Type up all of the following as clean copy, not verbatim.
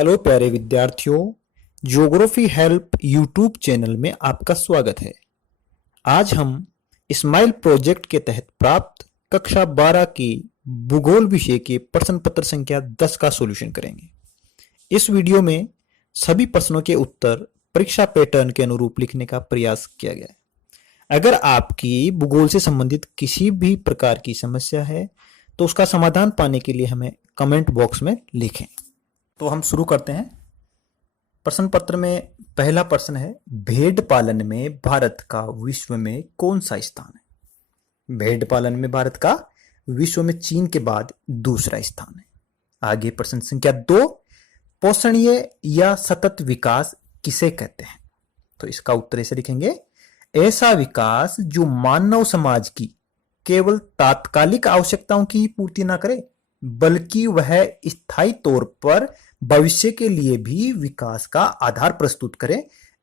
Hello प्यारे विद्यार्थियों, geography help YouTube channel में आपका स्वागत है। आज हम स्माइल प्रोजेक्ट के तहत प्राप्त कक्षा 12 की भूगोल विषय के प्रश्न पत्र संख्या 10 का सॉल्यूशन करेंगे। इस वीडियो में सभी प्रश्नों के उत्तर परीक्षा पैटर्न के अनुरूप लिखने का प्रयास किया गया है। अगर आपकी भूगोल से संबंधित किसी भी प्रकार की समस्या है तो उसका समाधान पाने के लिए हमें कमेंट बॉक्स में लिखें। तो हम शुरू करते हैं। प्रश्न पत्र में पहला प्रश्न है, भेड़ पालन में भारत का विश्व में कौन सा स्थान है? भेड़ पालन में भारत का विश्व में चीन के बाद दूसरा स्थान है। आगे प्रश्न संख्या 2, पोषणीय या सतत विकास किसे कहते हैं? तो इसका उत्तर ऐसे लिखेंगे, ऐसा विकास जो मानव समाज की केवल तात्कालिक आवश्यकताओं की पूर्ति ना करे बल्कि वह स्थायी तौर पर भविष्य के लिए भी विकास का आधार प्रस्तुत करे।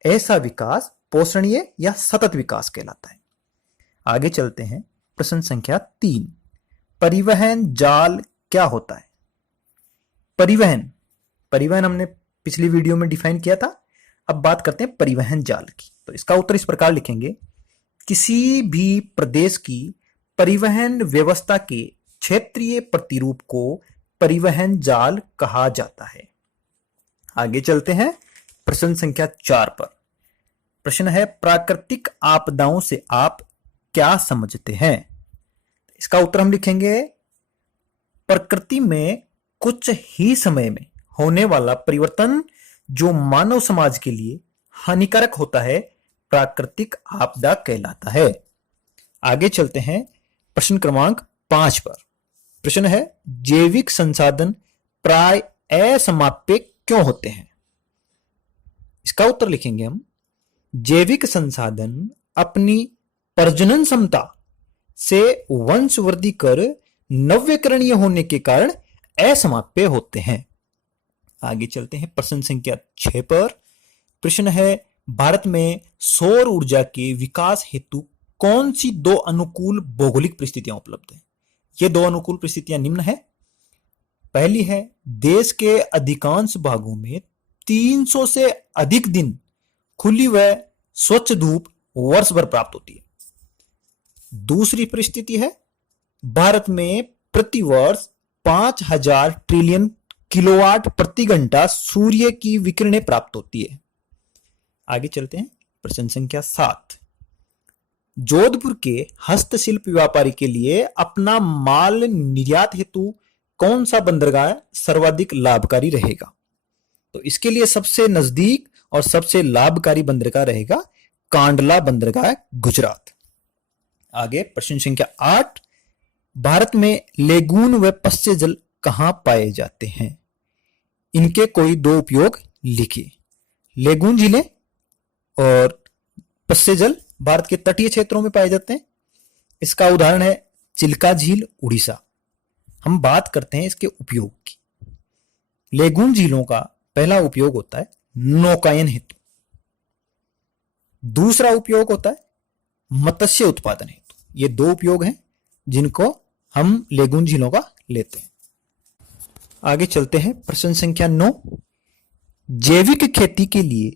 ऐसा विकास पोषणीय या सतत विकास कहलाता है। आगे चलते हैं। प्रश्न संख्या 3, परिवहन जाल क्या होता है? परिवहन हमने पिछली वीडियो में डिफाइन किया था। अब बात करते हैं परिवहन जाल की। तो इसका उत्तर इस प्रकार लिखेंगे, किसी भी प्रदेश की परिवहन व्यवस्था के क्षेत्रीय प्रतिरूप को परिवहन जाल कहा जाता है। आगे चलते हैं प्रश्न संख्या 4 पर। प्रश्न है, प्राकृतिक आपदाओं से आप क्या समझते हैं? इसका उत्तर हम लिखेंगे, प्रकृति में कुछ ही समय में होने वाला परिवर्तन जो मानव समाज के लिए हानिकारक होता है प्राकृतिक आपदा कहलाता है। आगे चलते हैं प्रश्न क्रमांक 5 पर। प्रश्न है, जैविक संसाधन प्राय असमाप्य क्यों होते हैं? इसका उत्तर लिखेंगे हम, जैविक संसाधन अपनी प्रजनन क्षमता से वंशवृद्धि कर नव्यकरणीय होने के कारण असमाप्य होते हैं। आगे चलते हैं प्रश्न संख्या 6 पर। प्रश्न है, भारत में सौर ऊर्जा के विकास हेतु कौन सी 2 अनुकूल भौगोलिक परिस्थितियां उपलब्ध हैं? ये 2 अनुकूल परिस्थितियां निम्न है। पहली है, देश के अधिकांश भागों में 300 से अधिक दिन खुली व स्वच्छ धूप वर्ष भर प्राप्त होती है। दूसरी परिस्थिति है, भारत में प्रति वर्ष 5000 ट्रिलियन किलोवाट प्रति घंटा सूर्य की विकिरणें प्राप्त होती है। आगे चलते हैं प्रश्न संख्या 7, जोधपुर के हस्तशिल्प व्यापारी के लिए अपना माल निर्यात हेतु कौन सा बंदरगाह सर्वाधिक लाभकारी रहेगा? तो इसके लिए सबसे नजदीक और सबसे लाभकारी बंदरगाह रहेगा कांडला बंदरगाह, गुजरात। आगे प्रश्न संख्या 8, भारत में लेगून व पश्य जल कहां पाए जाते हैं? इनके कोई 2 उपयोग लिखिए। लेगून झीलें और पश्य जल भारत के तटीय क्षेत्रों में पाए जाते हैं। इसका उदाहरण है चिल्का झील, उड़ीसा। हम बात करते हैं इसके उपयोग की। लेगून झीलों का पहला उपयोग होता है नौकायन हेतु। दूसरा उपयोग होता है मत्स्य उत्पादन हेतु। ये 2 उपयोग हैं जिनको हम लेगून झीलों का लेते हैं। आगे चलते हैं प्रश्न संख्या 9, जैविक खेती के लिए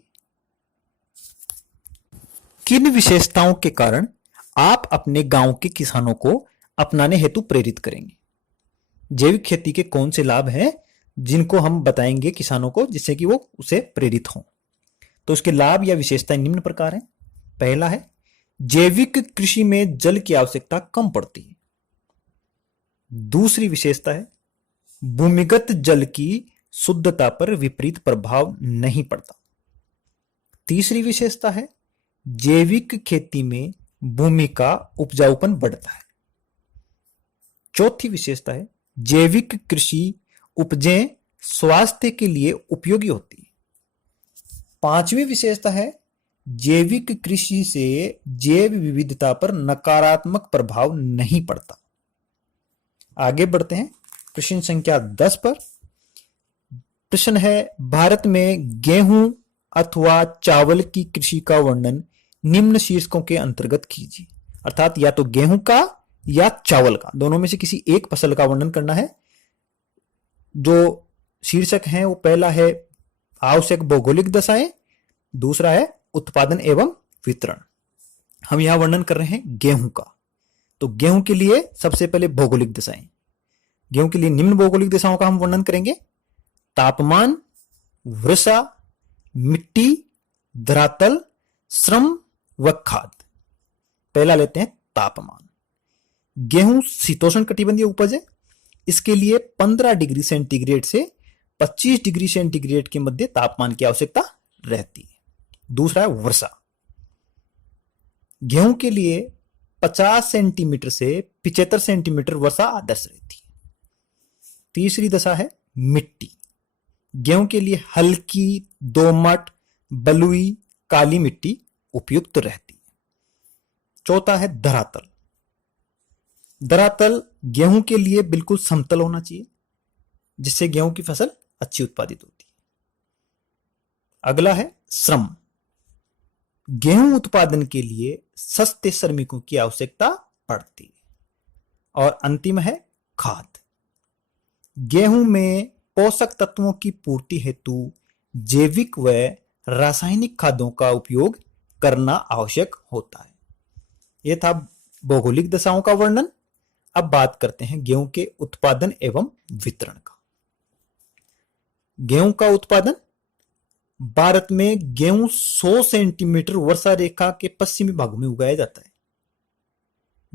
किन विशेषताओं के कारण आप अपने गांव के किसानों को अपनाने हेतु प्रेरित करेंगे? जैविक खेती के कौन से लाभ हैं जिनको हम बताएंगे किसानों को जिससे कि वो उसे प्रेरित हों? तो उसके लाभ या विशेषताएं निम्न प्रकार हैं। पहला है, जैविक कृषि में जल की आवश्यकता कम पड़ती है। दूसरी विशेषता है, भूमिगत जल की शुद्धता पर विपरीत प्रभाव नहीं पड़ता। तीसरी विशेषता है, जैविक खेती में भूमि का उपजाऊपन बढ़ता है। चौथी विशेषता है, जैविक कृषि उपजें स्वास्थ्य के लिए उपयोगी होती है। पांचवी विशेषता है, जैविक कृषि से जैव विविधता पर नकारात्मक प्रभाव नहीं पड़ता। आगे बढ़ते हैं प्रश्न संख्या 10 पर। प्रश्न है, भारत में गेहूं अथवा चावल की कृषि का वर्णन निम्न शीर्षकों के अंतर्गत कीजिए। अर्थात या तो गेहूं का या चावल का, दोनों में से किसी एक फसल का वर्णन करना है। जो शीर्षक हैं वो पहला है आवश्यक भौगोलिक दशाएं, दूसरा है उत्पादन एवं वितरण। हम यहां वर्णन कर रहे हैं गेहूं का। तो गेहूं के लिए सबसे पहले भौगोलिक दशाएं। गेहूं के लिए निम्न भौगोलिक दशाओं का हम वर्णन करेंगे: तापमान, वर्षा, मिट्टी, धरातल, श्रम व खाद। पहला लेते हैं तापमान। गेहूं शीतोष्ण कटिबंधीय उपज है। इसके लिए 15 डिग्री सेंटीग्रेड से 25 डिग्री सेंटीग्रेड के मध्य तापमान की आवश्यकता रहती है। दूसरा है वर्षा। गेहूं के लिए 50 सेंटीमीटर से 75 सेंटीमीटर वर्षा आदर्श रहती है। तीसरी दशा है मिट्टी। गेहूं के लिए हल्की, दोमट, बलुई, काली मिट्टी उपयुक्त रहती है। चौथा है धरातल। धरातल गेहूं के लिए बिल्कुल समतल होना चाहिए, जिससे गेहूं की फसल अच्छी उत्पादित होती है। अगला है श्रम। गेहूं उत्पादन के लिए सस्ते श्रमिकों की आवश्यकता पड़ती है। और अंतिम है खाद। गेहूं में पोषक तत्वों की पूर्ति हेतु जैविक व रासायनिक खादों का उपयोग करना आवश्यक होता है। यह था भौगोलिक दशाओं का वर्णन। अब बात करते हैं गेहूं के उत्पादन एवं वितरण का। गेहूं का उत्पादन। भारत में गेहूं 100 सेंटीमीटर वर्षा रेखा के पश्चिमी भाग में उगाया जाता है।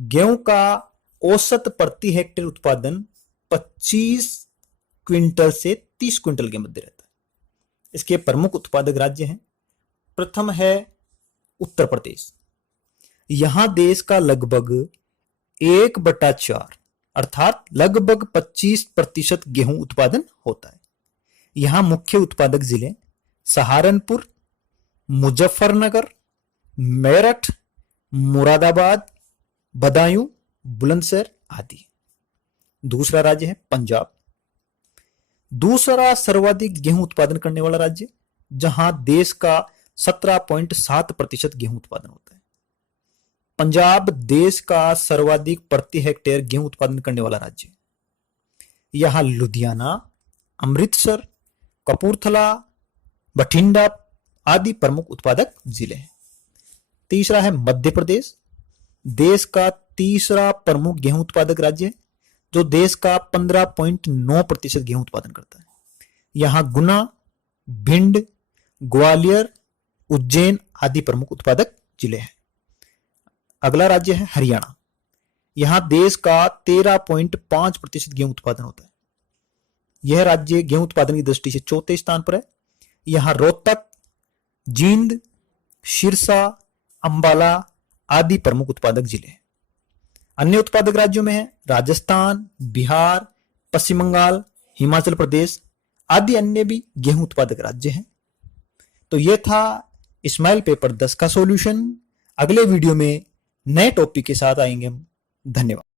गेहूं का औसत प्रति हेक्टेयर उत्पादन 25 क्विंटल से 30 क्विंटल के मध्य रहता है। इसके प्रमुख उत्पादक राज्य हैं। प्रथम है उत्तर प्रदेश। यहां देश का लगभग 1/4 अर्थात लगभग 25% गेहूं उत्पादन होता है। यहां मुख्य उत्पादक जिले सहारनपुर, मुजफ्फरनगर, मेरठ, मुरादाबाद, बदायूं, बुलंदशहर आदि। दूसरा राज्य है पंजाब। दूसरा सर्वाधिक गेहूं उत्पादन करने वाला राज्य, जहां देश का 17.7% गेहूं उत्पादन होता है। पंजाब देश का सर्वाधिक प्रति हेक्टेयर गेहूं उत्पादन करने वाला राज्य। यहां लुधियाना, अमृतसर, कपूरथला, बठिंडा आदि प्रमुख उत्पादक जिले हैं। तीसरा है मध्य प्रदेश। देश का तीसरा प्रमुख गेहूं उत्पादक राज्य है, जो देश का 15.9% गेहूं उत्पादन करता है। यहां गुना, भिंड, ग्वालियर, उज्जैन आदि प्रमुख उत्पादक जिले हैं। अगला राज्य है हरियाणा। यहां देश का 13.5% गेहूं उत्पादन होता है। यह राज्य गेहूं उत्पादन की दृष्टि से चौथे स्थान पर है। यहां रोहतक, जींद, सिरसा, अंबाला आदि प्रमुख उत्पादक जिले हैं। अन्य उत्पादक राज्यों में है राजस्थान, बिहार, पश्चिम बंगाल, हिमाचल प्रदेश आदि अन्य भी गेहूं उत्पादक राज्य हैं। तो यह था स्माइल पेपर 10 का सॉल्यूशन। अगले वीडियो में नए टॉपिक के साथ आएंगे हम। धन्यवाद।